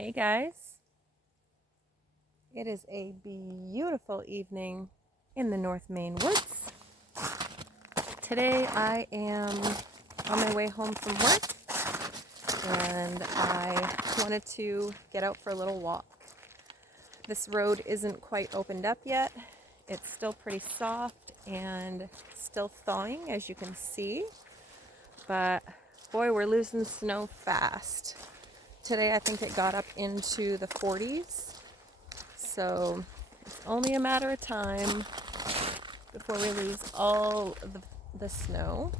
Hey guys, it is a beautiful evening in the North Maine woods. Today I am on my way home from work and I wanted to get out for a little walk. This road isn't quite opened up yet. It's still pretty soft and still thawing, as you can see, but boy, we're losing snow fast. Today I think it got up into the 40s, so it's only a matter of time before we lose all of the snow.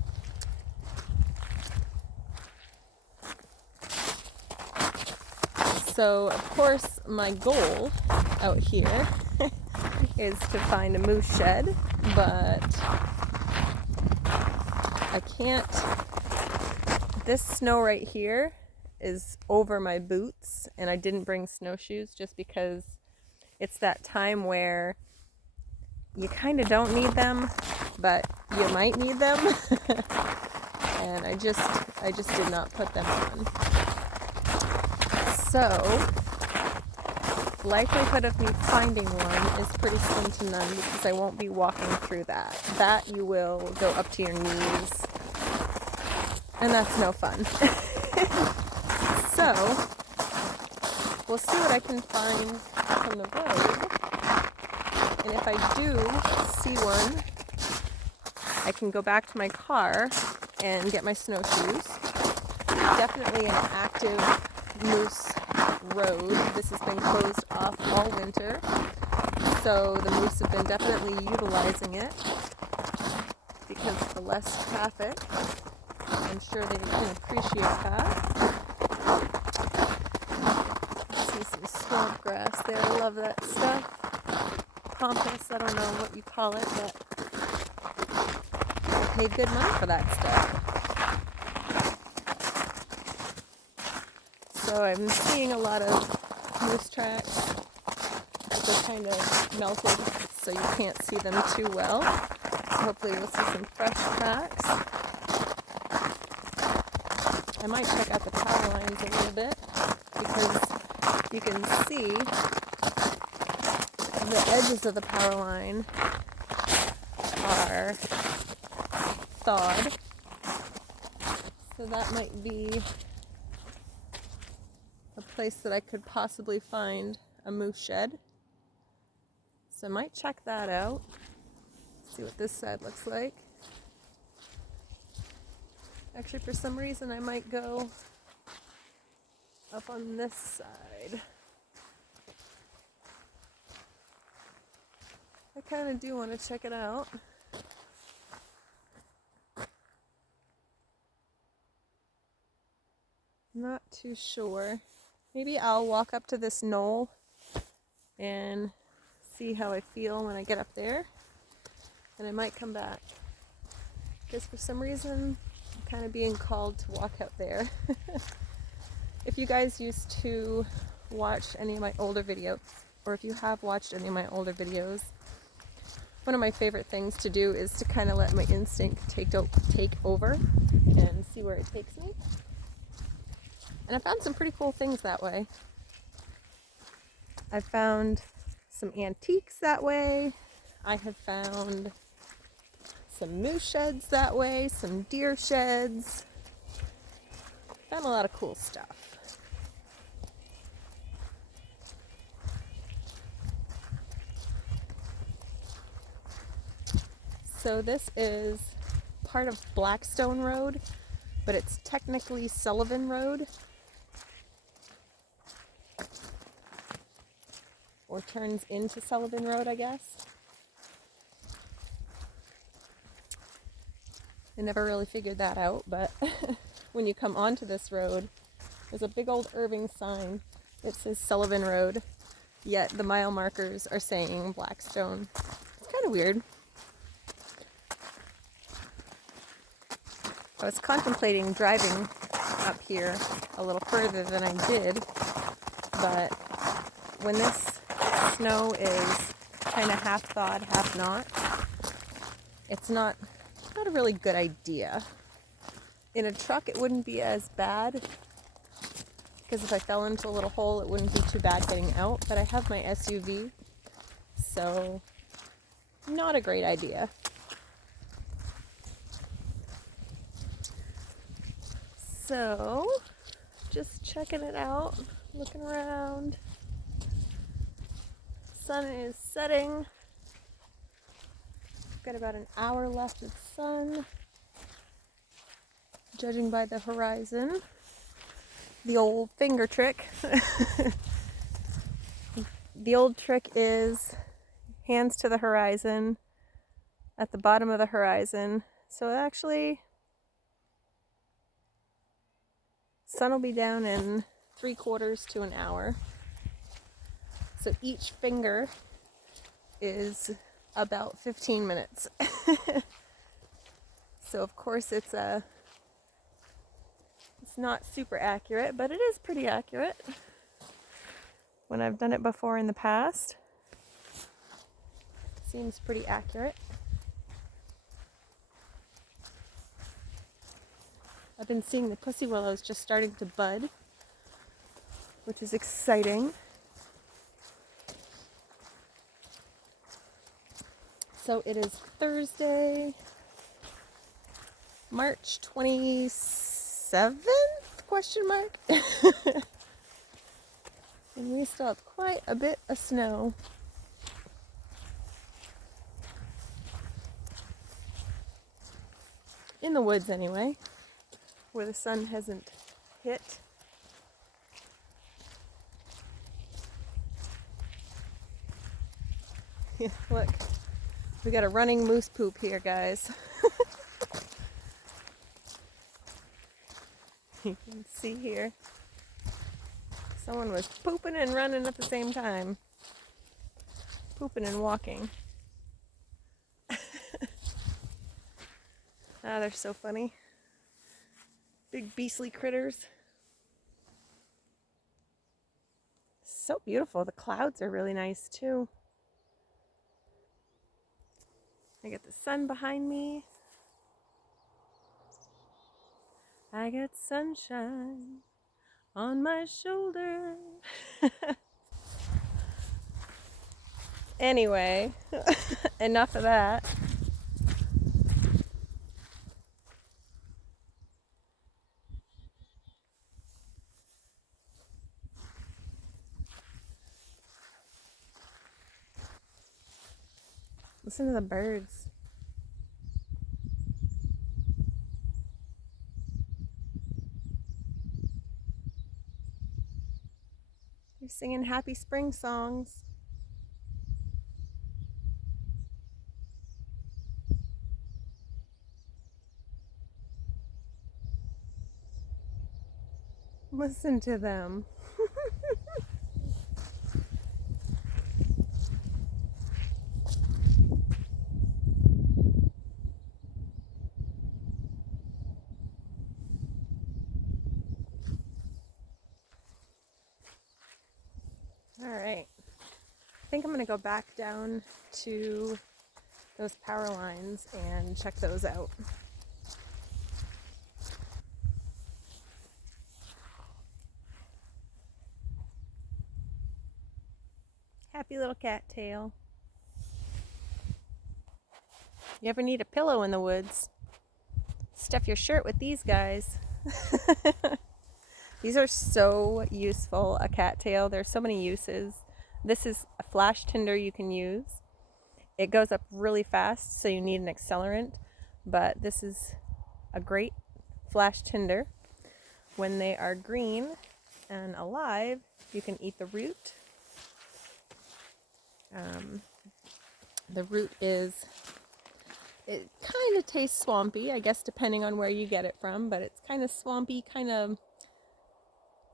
So of course my goal out here is to find a moose shed, but I can't. This snow right here is over my boots, and I didn't bring snowshoes just because it's that time where you kind of don't need them, but you might need them. And I just did not put them on. So likelihood of me finding one is pretty slim to none because I won't be walking through that. That you will go up to your knees, and that's no fun. So, we'll see what I can find from the road, and if I do see one, I can go back to my car and get my snowshoes. Definitely an active moose road. This has been closed off all winter, so the moose have been definitely utilizing it because of the less traffic. I'm sure they can appreciate that. Some swamp grass there. I love that stuff. Compost, I don't know what you call it, but I pay good money for that stuff. So I'm seeing a lot of moose tracks. They're kind of melted, so you can't see them too well. So hopefully we'll see some fresh tracks. I might check out the power lines a little bit because you can see the edges of the power line are thawed, so that might be a place that I could possibly find a moose shed. So I might check that out, see what this side looks like. Actually, for some reason I might go up on this side. I kind of do want to check it out. Not too sure. Maybe I'll walk up to this knoll and see how I feel when I get up there. And I might come back. Because for some reason, I'm kind of being called to walk out there. If you guys used to watch any of my older videos, or if you have watched any of my older videos, one of my favorite things to do is to kind of let my instinct take over and see where it takes me. And I found some pretty cool things that way. I found some antiques that way. I have found some moose sheds that way, some deer sheds. Found a lot of cool stuff. So this is part of Blackstone Road, but it's technically Sullivan Road, or turns into Sullivan Road, I guess. I never really figured that out, but when you come onto this road, there's a big old Irving sign. It says Sullivan Road, yet the mile markers are saying Blackstone. It's kind of weird. I was contemplating driving up here a little further than I did, but when this snow is kind of half thawed, half not, it's not a really good idea. In a truck it wouldn't be as bad because if I fell into a little hole, it wouldn't be too bad getting out. But I have my SUV, so not a great idea. So, just checking it out, looking around. Sun is setting. Got about an hour left of sun, judging by the horizon. The old finger trick. The old trick is hands to the horizon, at the bottom of the horizon. So actually, sun will be down in 3/4 to an hour. So each finger is about 15 minutes. So of course it's not super accurate, but it is pretty accurate when I've done it before in the past. Seems pretty accurate. I've been seeing the pussy willows just starting to bud, which is exciting. So it is Thursday, March 27th, question mark. And we still have quite a bit of snow. In the woods anyway, where the sun hasn't hit. Look, we got a running moose poop here, guys. You can see here. Someone was pooping and running at the same time. Pooping and walking. Ah, they're so funny. Big beastly critters. So beautiful. The clouds are really nice too. I got the sun behind me. I got sunshine on my shoulder. Anyway, enough of that. Listen to the birds. They're singing happy spring songs. Listen to them. All right. I think I'm going to go back down to those power lines and check those out. Happy little cattail. You ever need a pillow in the woods? Stuff your shirt with these guys. These are so useful, a cattail. There's so many uses. This is a flash tinder you can use. It goes up really fast, so you need an accelerant, but this is a great flash tinder. When they are green and alive, you can eat the root. The root it kind of tastes swampy, I guess, depending on where you get it from, but it's kind of swampy, kind of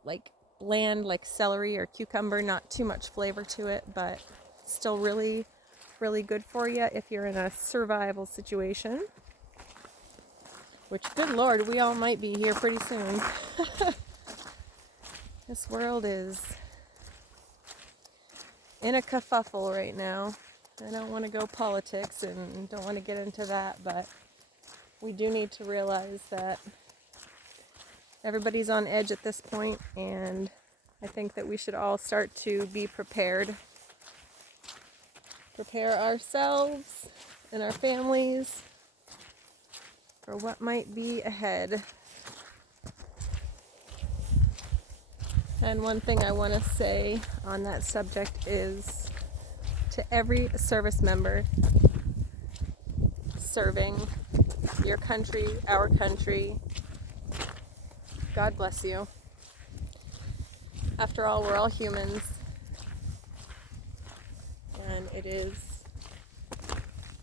like bland, like celery or cucumber, not too much flavor to it, but still really, really good for you if you're in a survival situation. Which, good Lord, we all might be here pretty soon. This world is in a kerfuffle right now. I don't want to go politics and don't want to get into that, but we do need to realize that everybody's on edge at this point, and I think that we should all start to be prepared. Prepare ourselves and our families for what might be ahead. And one thing I want to say on that subject is to every service member serving your country, our country, God bless you. After all, we're all humans, and it is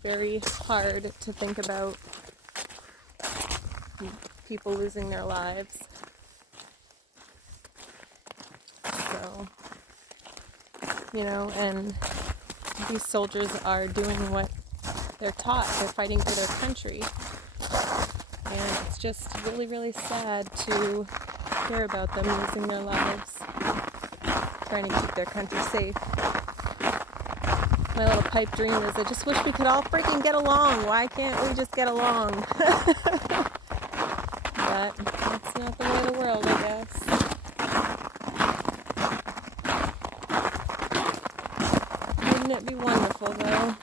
very hard to think about people losing their lives. So, and these soldiers are doing what they're taught. They're fighting for their country. And it's just really, really sad to hear about them losing their lives, trying to keep their country safe. My little pipe dream is I just wish we could all freaking get along. Why can't we just get along? But that's not the way of the world, I guess. Wouldn't it be wonderful, though?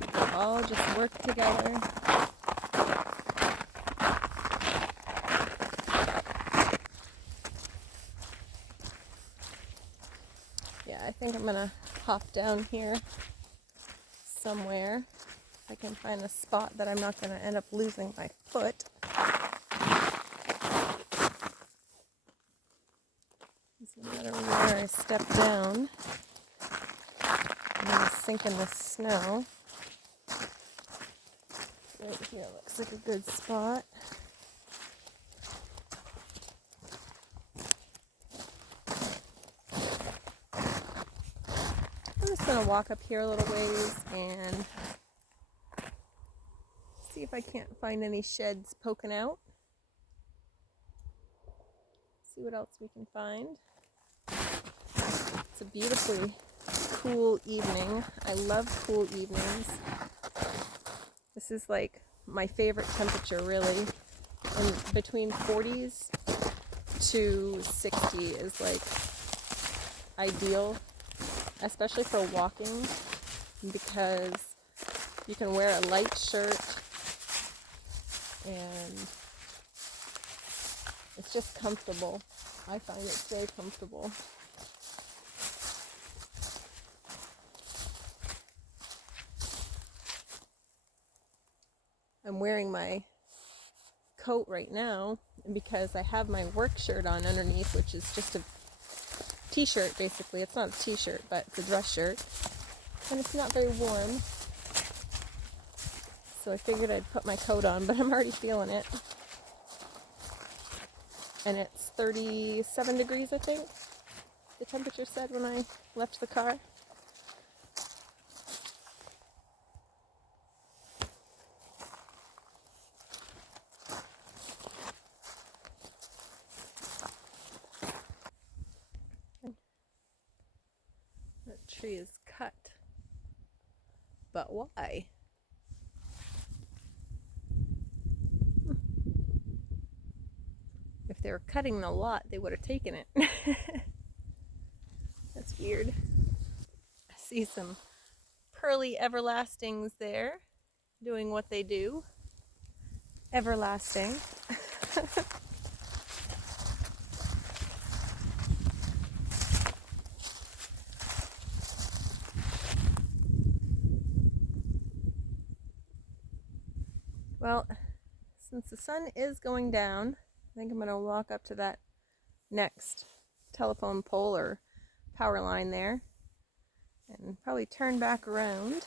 We all just work together. Yeah, I think I'm gonna hop down here somewhere. If I can find a spot that I'm not gonna end up losing my foot. No matter where I step down, I'm gonna sink in the snow. Right here looks like a good spot. I'm just gonna walk up here a little ways and see if I can't find any sheds poking out. See what else we can find. It's a beautifully cool evening. I love cool evenings. This is like my favorite temperature, really. And between 40s to 60 is like ideal, especially for walking, because you can wear a light shirt and it's just comfortable. I find it very comfortable. I'm wearing my coat right now because I have my work shirt on underneath, which is just a t-shirt basically. It's not a t-shirt, but it's a dress shirt. And it's not very warm. So I figured I'd put my coat on, but I'm already feeling it. And it's 37 degrees, I think, the temperature said when I left the car. That tree is cut. But why? If they were cutting the lot, they would have taken it. That's weird. I see some pearly everlastings there, doing what they do. Everlasting. Well, since the sun is going down, I think I'm going to walk up to that next telephone pole or power line there and probably turn back around.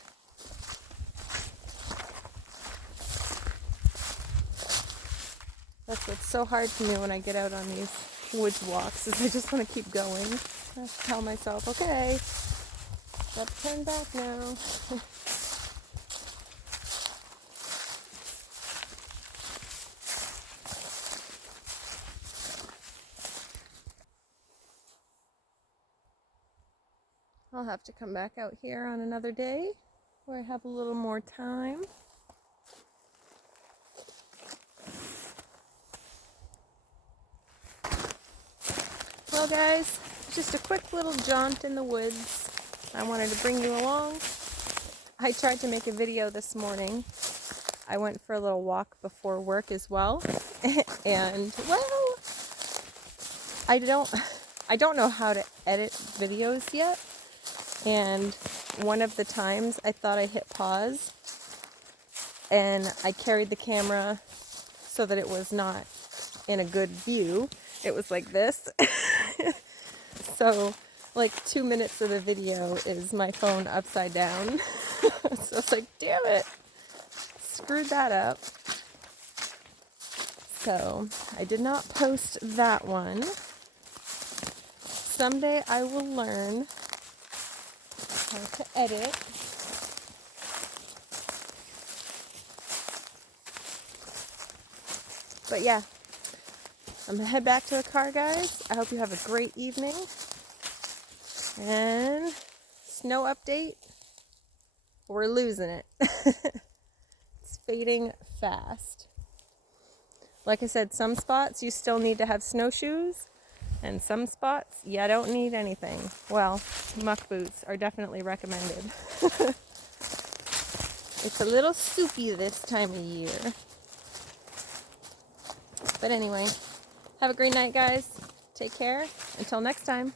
That's what's so hard for me when I get out on these woods walks, is I just want to keep going. I have to tell myself, okay, got to turn back now. I'll have to come back out here on another day where I have a little more time. Well, guys, just a quick little jaunt in the woods. I wanted to bring you along. I tried to make a video this morning. I went for a little walk before work as well. And, well, I don't know how to edit videos yet. And one of the times I thought I hit pause and I carried the camera so that it was not in a good view. It was like this. So like 2 minutes of the video is my phone upside down. So it's like, damn it, screwed that up. So I did not post that one. Someday I will learn how to edit. But yeah, I'm gonna head back to the car, guys. I hope you have a great evening. And snow update, we're losing it. It's fading fast. Like I said, some spots you still need to have snowshoes, and some spots you don't need anything. Well, muck boots are definitely recommended. It's a little soupy this time of year. But anyway, have a great night, guys. Take care. Until next time.